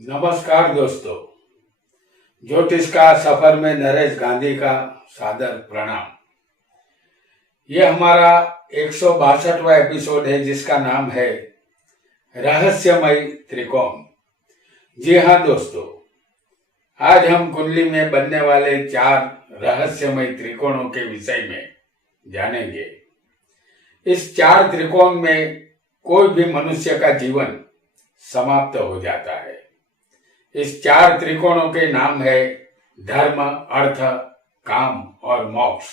नमस्कार दोस्तों, ज्योतिष का सफर में नरेश गांधी का सादर प्रणाम। यह हमारा 162वां एपिसोड है जिसका नाम है रहस्यमय त्रिकोण। जी हाँ दोस्तों, आज हम कुंडली में बनने वाले 4 रहस्यमय त्रिकोणों के विषय में जानेंगे। इस 4 त्रिकोण में कोई भी मनुष्य का जीवन समाप्त हो जाता है। इस 4 त्रिकोणों के नाम है धर्म, अर्थ, काम और मोक्ष।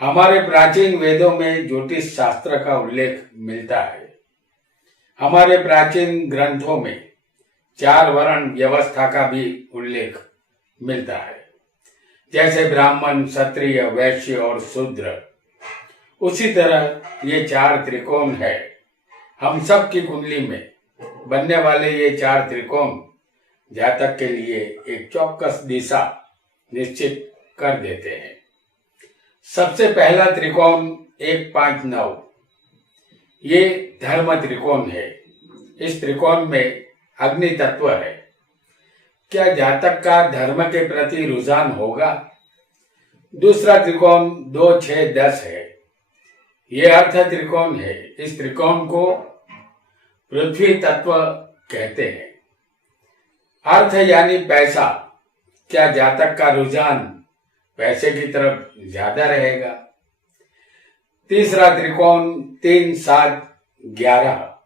हमारे प्राचीन वेदों में ज्योतिष शास्त्र का उल्लेख मिलता है। हमारे प्राचीन ग्रंथों में 4 वर्ण व्यवस्था का भी उल्लेख मिलता है, जैसे ब्राह्मण, क्षत्रिय, वैश्य और शूद्र। उसी तरह ये 4 त्रिकोण है। हम सब की कुंडली में बनने वाले ये 4 त्रिकोण जातक के लिए एक चौकस दिशा निश्चित कर देते हैं। सबसे पहला त्रिकोण 159, ये धर्म त्रिकोण है। इस त्रिकोण में अग्नि तत्व है। क्या जातक का धर्म के प्रति रुझान होगा? दूसरा त्रिकोण 2, 6, 10 है। ये अर्थ त्रिकोण है। इस त्रिकोण को पृथ्वी तत्व कहते हैं। अर्थ यानी पैसा। क्या जातक का रुझान पैसे की तरफ ज्यादा रहेगा? तीसरा त्रिकोण 3, 7, 11,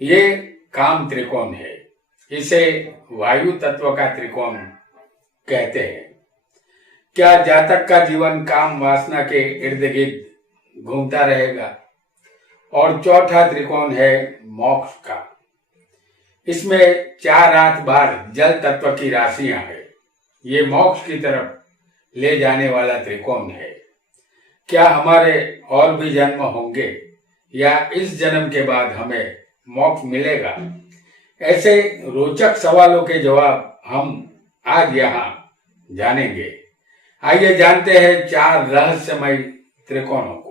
ये काम त्रिकोण है। इसे वायु तत्व का त्रिकोण कहते हैं। क्या जातक का जीवन काम वासना के इर्द गिर्द घूमता रहेगा? और चौथा त्रिकोण है मोक्ष का। इसमें 4 बार जल तत्व की राशियां हैं। ये मोक्ष की तरफ ले जाने वाला त्रिकोण है। क्या हमारे और भी जन्म होंगे या इस जन्म के बाद हमें मोक्ष मिलेगा? ऐसे रोचक सवालों के जवाब हम आज यहाँ जानेंगे। आइए जानते हैं 4 रहस्यमय त्रिकोणों को।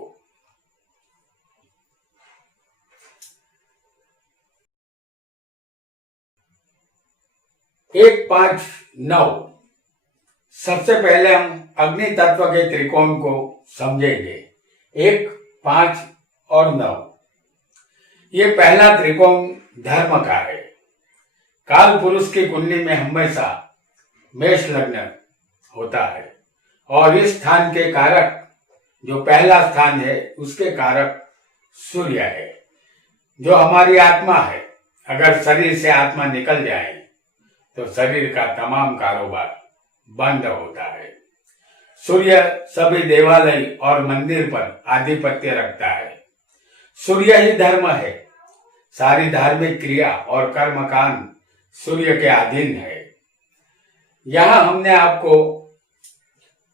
159, सबसे पहले हम अग्नि तत्व के त्रिकोण को समझेंगे। 1, 5 और 9, ये पहला त्रिकोण धर्म का है। काल पुरुष की कुंडली में हमेशा मेष लग्न होता है और इस स्थान के कारक, जो पहला स्थान है, उसके कारक सूर्य है, जो हमारी आत्मा है। अगर शरीर से आत्मा निकल जाए तो शरीर का तमाम कारोबार बंद होता है। सूर्य सभी देवालय और मंदिर पर आधिपत्य रखता है। सूर्य ही धर्म है। सारी धार्मिक क्रिया और कर्मकांड सूर्य के अधीन है। यहाँ हमने आपको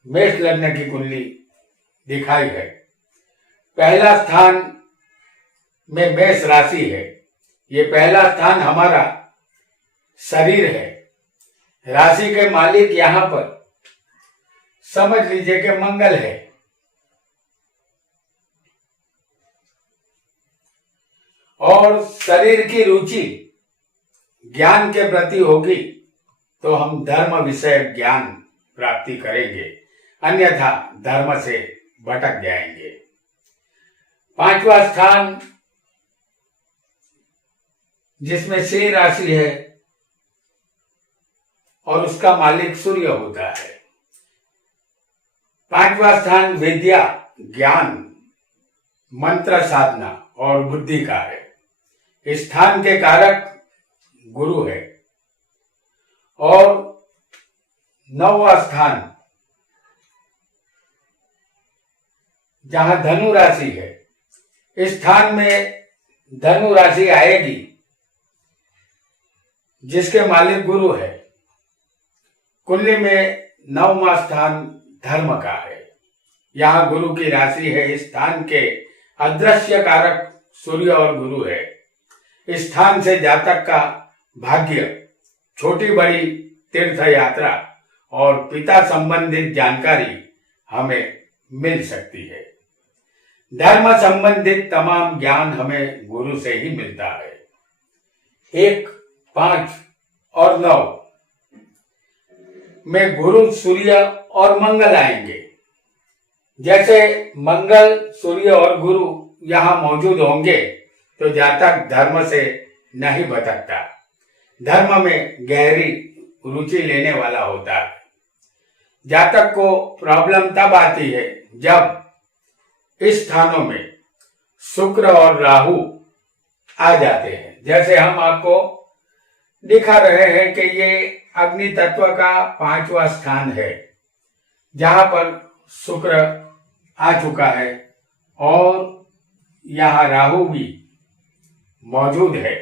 मेष लग्न की कुंडली दिखाई है। पहला स्थान में मेष राशि है। ये पहला स्थान हमारा शरीर है। राशि के मालिक यहाँ पर समझ लीजिए कि मंगल है। और शरीर की रुचि ज्ञान के प्रति होगी तो हम धर्म विषय ज्ञान प्राप्ति करेंगे, अन्यथा धर्म से भटक जाएंगे। 5वां स्थान जिसमें सिंह राशि है और उसका मालिक सूर्य होता है। 5वां स्थान विद्या, ज्ञान, मंत्र साधना और बुद्धि का है। इस स्थान के कारक गुरु है। और 9वां स्थान जहां धनु राशि है, इस स्थान में धनु राशि आएगी जिसके मालिक गुरु है। कुंडली में 9वां स्थान धर्म का है। यहाँ गुरु की राशि है। इस स्थान के अदृश्य कारक सूर्य और गुरु है। इस स्थान से जातक का भाग्य, छोटी बड़ी तीर्थ यात्रा और पिता संबंधित जानकारी हमें मिल सकती है। धर्म संबंधित तमाम ज्ञान हमें गुरु से ही मिलता है। 1, 5 और 9 में गुरु, सूर्य और मंगल आएंगे। जैसे मंगल, सूर्य और गुरु यहां मौजूद होंगे तो जातक धर्म से नहीं भटकता, धर्म में गहरी रुचि लेने वाला होता है। जातक को प्रॉब्लम तब आती है जब इस स्थानों में शुक्र और राहु आ जाते हैं। जैसे हम आपको दिखा रहे हैं कि ये अग्नि तत्व का 5वां स्थान है, जहां पर शुक्र आ चुका है और यहां राहु भी मौजूद है।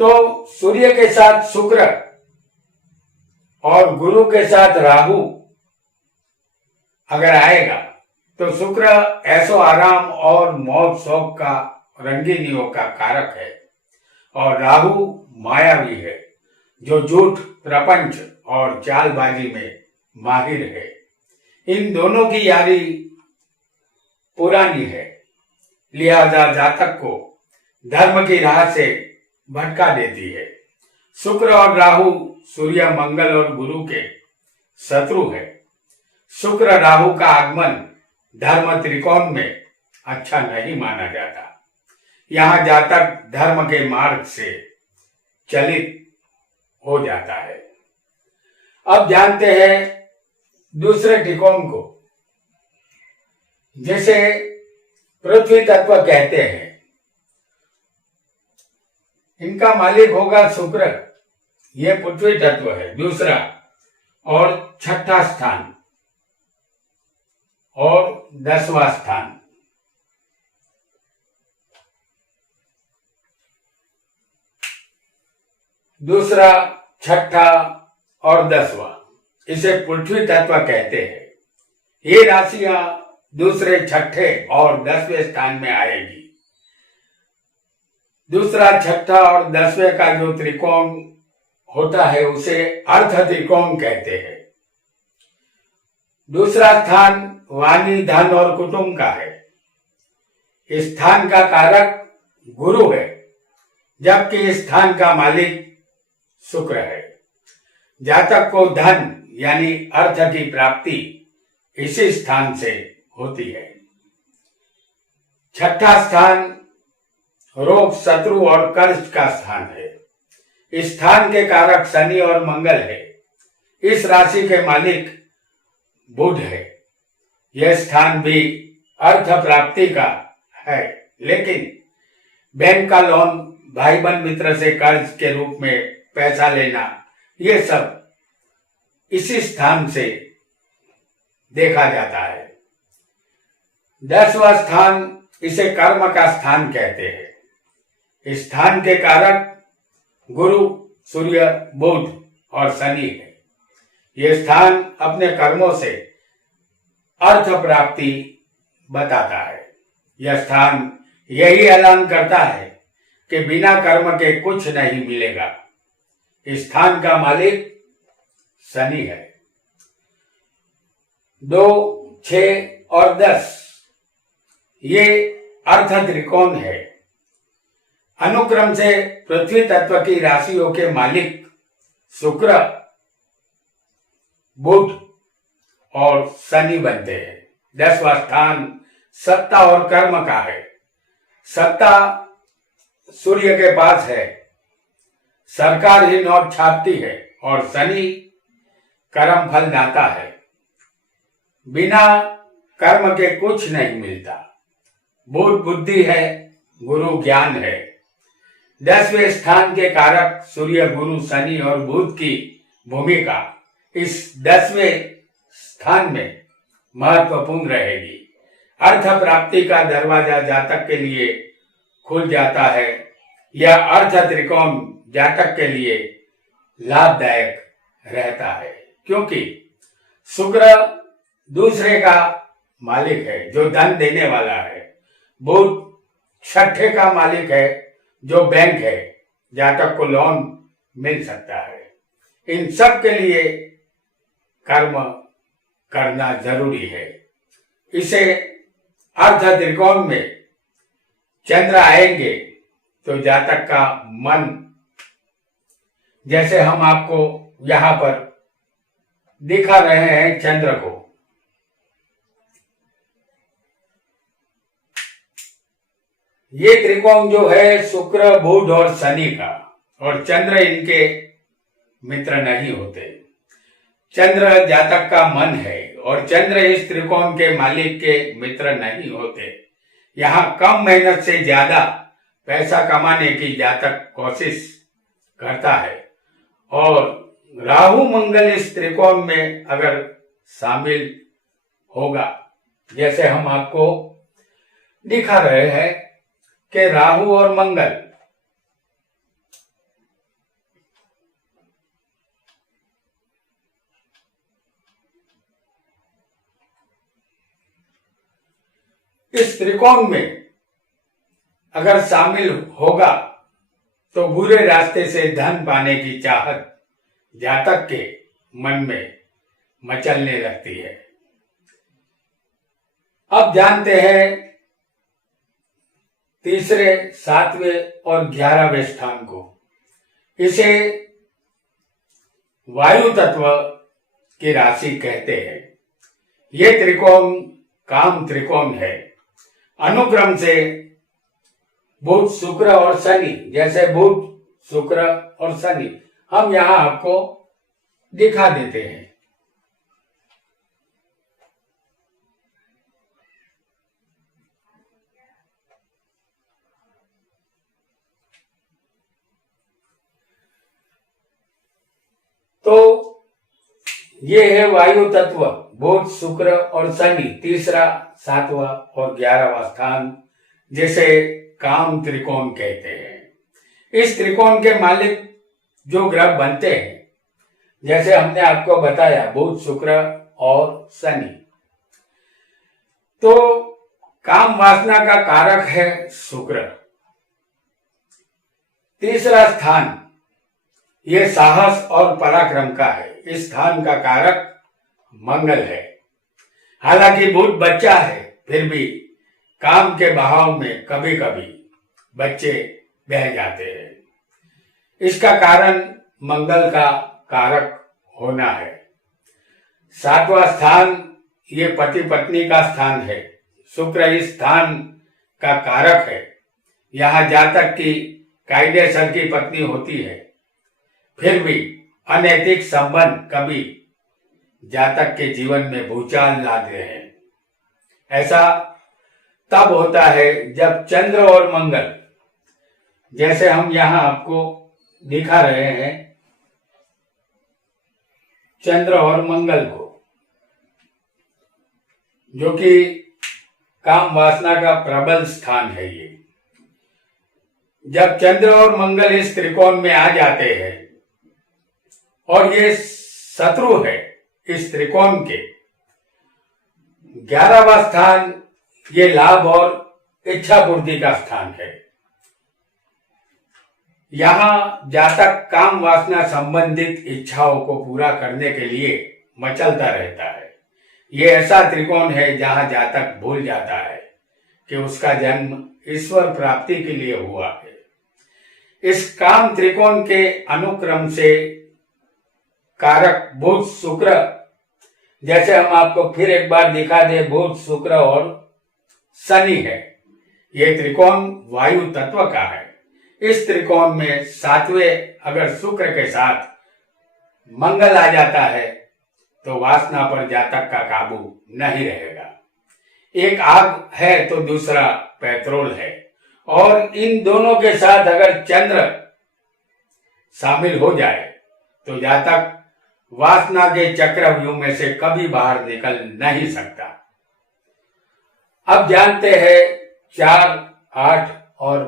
तो सूर्य के साथ शुक्र और गुरु के साथ राहु अगर आएगा तो शुक्र ऐशो आराम और मौज शौक का, रंगीनियों का कारक है और राहु मायावी है जो झूठ, प्रपंच और चालबाजी में माहिर है। इन दोनों की यारी पुरानी है, लिहाजा जातक को धर्म की राह से भटका देती है। शुक्र और राहु सूर्य, मंगल और गुरु के शत्रु है। शुक्र राहु का आगमन धर्म त्रिकोण में अच्छा नहीं माना जाता। यहां जातक धर्म के मार्ग से चलित हो जाता है। अब जानते हैं दूसरे त्रिकोण को, जिसे पृथ्वी तत्व कहते हैं। इनका मालिक होगा शुक्र, यह पृथ्वी तत्व है दूसरा और 6ठा स्थान और 10वां स्थान। दूसरा, 6ठा और 10वां, इसे पृथ्वी तत्व कहते हैं। ये राशियां दूसरे, 6ठे और 10वें स्थान में आएगी। दूसरा, 6ठा और 10वें का जो त्रिकोण होता है उसे अर्थ त्रिकोण कहते हैं। दूसरा स्थान वाणी, धन और कुटुंब का है। इस स्थान का कारक गुरु है, जबकि इस स्थान का मालिक शुक्र है। जातक को धन यानी अर्थ की प्राप्ति इसी स्थान से होती है। 6ठा स्थान रोग, शत्रु और कर्ज का स्थान है। इस स्थान के कारक शनि और मंगल है। इस राशि के मालिक बुध है। यह स्थान भी अर्थ प्राप्ति का है, लेकिन बैंक का लोन, भाई बहन मित्र से कर्ज के रूप में पैसा लेना, ये सब इसी स्थान से देखा जाता है। 10वां स्थान, इसे कर्म का स्थान कहते हैं। इस स्थान के कारक गुरु, सूर्य, बुध और शनि है। यह स्थान अपने कर्मों से अर्थ प्राप्ति बताता है। यह स्थान यही ऐलान करता है कि बिना कर्म के कुछ नहीं मिलेगा। इस स्थान का मालिक शनि है। 2, 6 और 10 ये अर्थ त्रिकोण है। अनुक्रम से पृथ्वी तत्व की राशियों के मालिक शुक्र, बुध और शनि बनते हैं। 10वां स्थान सत्ता और कर्म का है। सत्ता सूर्य के पास है, सरकार ही नोट छापती है और शनि कर्म फल दाता है। बिना कर्म के कुछ नहीं मिलता। बुध बुद्धि है, गुरु ज्ञान है। 10वें स्थान के कारक सूर्य, गुरु, शनि और बुध की भूमिका इस 10वें स्थान में महत्वपूर्ण रहेगी। अर्थ प्राप्ति का दरवाजा जातक के लिए खुल जाता है। यह अर्थ त्रिकोण जातक के लिए लाभदायक रहता है, क्योंकि शुक्र दूसरे का मालिक है जो धन देने वाला है। बुध 6ठे का मालिक है जो बैंक है, जातक को लोन मिल सकता है। इन सब के लिए कर्म करना जरूरी है। इसे अर्थ त्रिकोण में चंद्र आएंगे तो जातक का मन जैसे हम आपको यहाँ पर दिखा रहे हैं चंद्र को। ये त्रिकोण जो है शुक्र, बुध और शनि का, और चंद्र इनके मित्र नहीं होते। चंद्र जातक का मन है और चंद्र इस त्रिकोण के मालिक के मित्र नहीं होते। यहाँ कम मेहनत से ज्यादा पैसा कमाने की जातक कोशिश करता है, और राहु मंगल इस त्रिकोण में अगर शामिल होगा, जैसे हम आपको दिखा रहे हैं कि राहु और मंगल इस त्रिकोण में अगर शामिल होगा तो बुरे रास्ते से धन पाने की चाहत जातक के मन में मचलने लगती है। अब जानते हैं तीसरे, 7वें और 11वें स्थान को। इसे वायु तत्व की राशि कहते हैं। ये त्रिकोण काम त्रिकोण है। अनुक्रम से बुध, शुक्र और शनि, जैसे बुध, शुक्र और शनि हम यहां आपको दिखा देते हैं। तो ये है वायु तत्व, बुध, शुक्र और शनि, तीसरा, 7वां और 11वां स्थान, जिसे काम त्रिकोण कहते हैं। इस त्रिकोण के मालिक जो ग्रह बनते हैं, जैसे हमने आपको बताया, बुध, शुक्र और शनि, तो काम वासना का कारक है शुक्र। तीसरा स्थान ये साहस और पराक्रम का है। इस स्थान का कारक मंगल है। हालांकि बुध बच्चा है, फिर भी काम के बहाव में कभी कभी बच्चे बह जाते हैं। इसका कारण मंगल का कारक होना है। 7वां स्थान ये पति पत्नी का स्थान है। शुक्र इस स्थान का कारक है। यहाँ जातक की कायदेसर की पत्नी होती है, फिर भी अनैतिक संबंध कभी जातक के जीवन में भूचाल लाते हैं। ऐसा तब होता है जब चंद्र और मंगल, जैसे हम यहां आपको दिखा रहे हैं चंद्र और मंगल को, जो कि काम वासना का प्रबल स्थान है। ये जब चंद्र और मंगल इस त्रिकोण में आ जाते हैं और ये शत्रु है इस त्रिकोण के, 11वां स्थान ये लाभ और इच्छा पूर्ति का स्थान है। यहां जातक काम वासना संबंधित इच्छाओं को पूरा करने के लिए मचलता रहता है। ये ऐसा त्रिकोण है जहां जातक भूल जाता है कि उसका जन्म ईश्वर प्राप्ति के लिए हुआ है। इस काम त्रिकोण के अनुक्रम से कारक बुध, शुक्र, जैसे हम आपको फिर एक बार दिखा दे, बुध, शुक्र और शनि है। ये त्रिकोण वायु तत्व का है। इस त्रिकोण में 7वें अगर शुक्र के साथ मंगल आ जाता है तो वासना पर जातक का काबू नहीं रहेगा। एक आग है तो दूसरा पेट्रोल है, और इन दोनों के साथ अगर चंद्र शामिल हो जाए तो जातक वासना के चक्रव्यूह में से कभी बाहर निकल नहीं सकता। अब जानते हैं 4, 8 और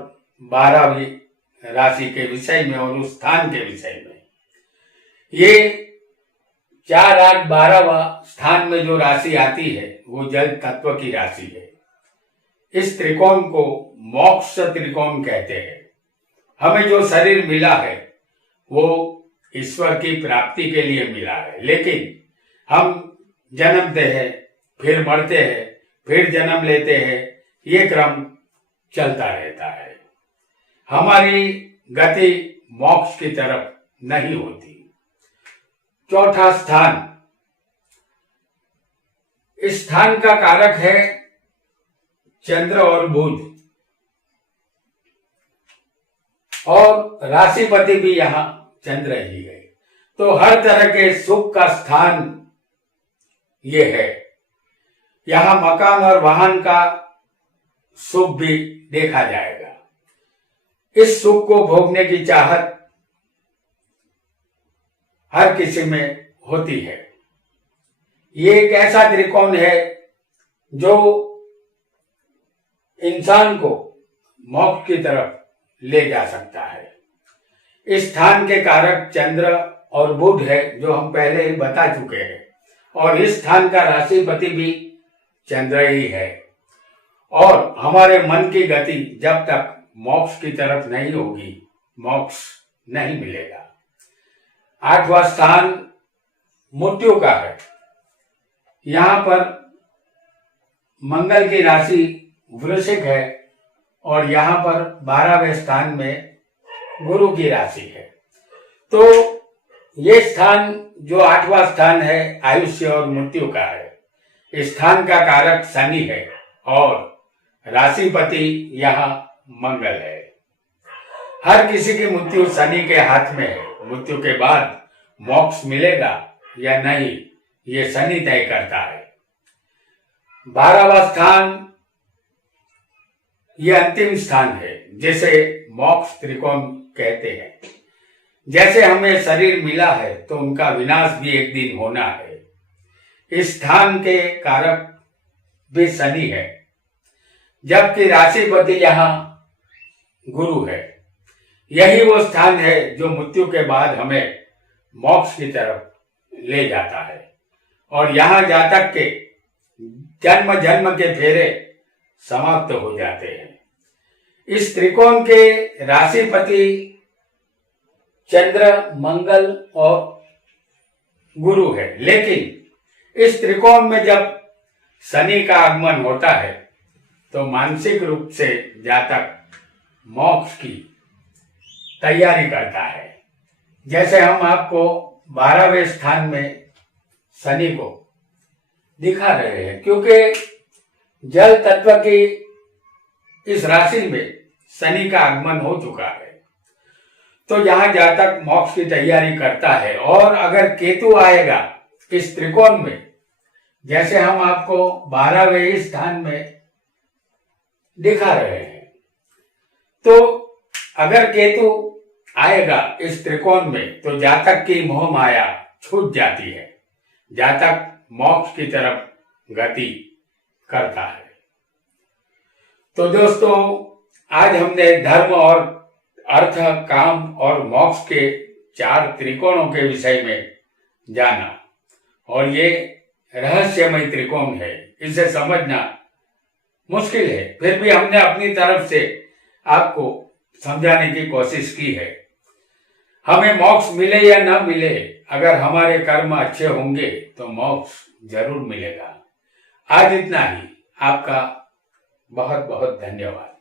12वीं राशि के विषय में और उस स्थान के विषय में। ये 4, 8, 12वां स्थान में जो राशि आती है वो जल तत्व की राशि है। इस त्रिकोण को मोक्ष त्रिकोण कहते हैं। हमें जो शरीर मिला है वो ईश्वर की प्राप्ति के लिए मिला है, लेकिन हम जन्मते हैं, फिर मरते हैं, फिर जन्म लेते हैं, ये क्रम चलता रहता है। हमारी गति मोक्ष की तरफ नहीं होती। चौथा स्थान, इस स्थान का कारक है चंद्र और बुध, और राशिपति भी यहां चंद्र ही है। तो हर तरह के सुख का स्थान ये है। यहां मकान और वाहन का सुख भी देखा जाएगा। इस सुख को भोगने की चाहत हर किसी में होती है। ये एक ऐसा त्रिकोण है जो इंसान को मोक्ष की तरफ ले जा सकता है। इस स्थान के कारक चंद्र और बुध है, जो हम पहले ही बता चुके हैं, और इस स्थान का राशिपति भी चंद्र ही है। और हमारे मन की गति जब तक मोक्ष की तरफ नहीं होगी, मोक्ष नहीं मिलेगा। आठवां स्थान मृत्यु का है। यहां पर मंगल की राशि वृश्चिक है, और यहां पर 12वें स्थान में गुरु की राशि है। तो ये स्थान जो 8वां स्थान है, आयुष्य और मृत्यु का है। इस स्थान का कारक शनि है, और राशिपति यहाँ मंगल है। हर किसी की मृत्यु शनि के हाथ में है। मृत्यु के बाद मोक्ष मिलेगा या नहीं, ये शनि तय करता है। 12वां स्थान ये अंतिम स्थान है, जिसे मोक्ष त्रिकोण कहते हैं। जैसे हमें शरीर मिला है, तो उनका विनाश भी एक दिन होना है। इस स्थान के कारक भी शनि है, जबकि राशिपति यहाँ गुरु है। यही वो स्थान है जो मृत्यु के बाद हमें मोक्ष की तरफ ले जाता है, और यहाँ जातक के जन्म जन्म के फेरे समाप्त हो जाते हैं। इस त्रिकोण के राशिपति चंद्र, मंगल और गुरु है, लेकिन इस त्रिकोण में जब शनि का आगमन होता है, तो मानसिक रूप से जातक मोक्ष की तैयारी करता है। जैसे हम आपको 12वें स्थान में शनि को दिखा रहे हैं, क्योंकि जल तत्व की इस राशि में शनि का आगमन हो चुका है, तो यहां जातक मोक्ष की तैयारी करता है। और अगर केतु आएगा इस त्रिकोण में, जैसे हम आपको 12वें स्थान में दिखा रहे हैं, तो अगर केतु आएगा इस त्रिकोण में, तो जातक की मोह माया छूट जाती है। जातक मोक्ष की तरफ गति करता है। तो दोस्तों, आज हमने धर्म और अर्थ, काम और मोक्ष के 4 त्रिकोणों के विषय में जाना, और ये रहस्यमय त्रिकोण है। इसे समझना मुश्किल है, फिर भी हमने अपनी तरफ से आपको समझाने की कोशिश की है। हमें मोक्ष मिले या न मिले, अगर हमारे कर्म अच्छे होंगे तो मोक्ष जरूर मिलेगा। आज इतना ही। आपका बहुत बहुत धन्यवाद।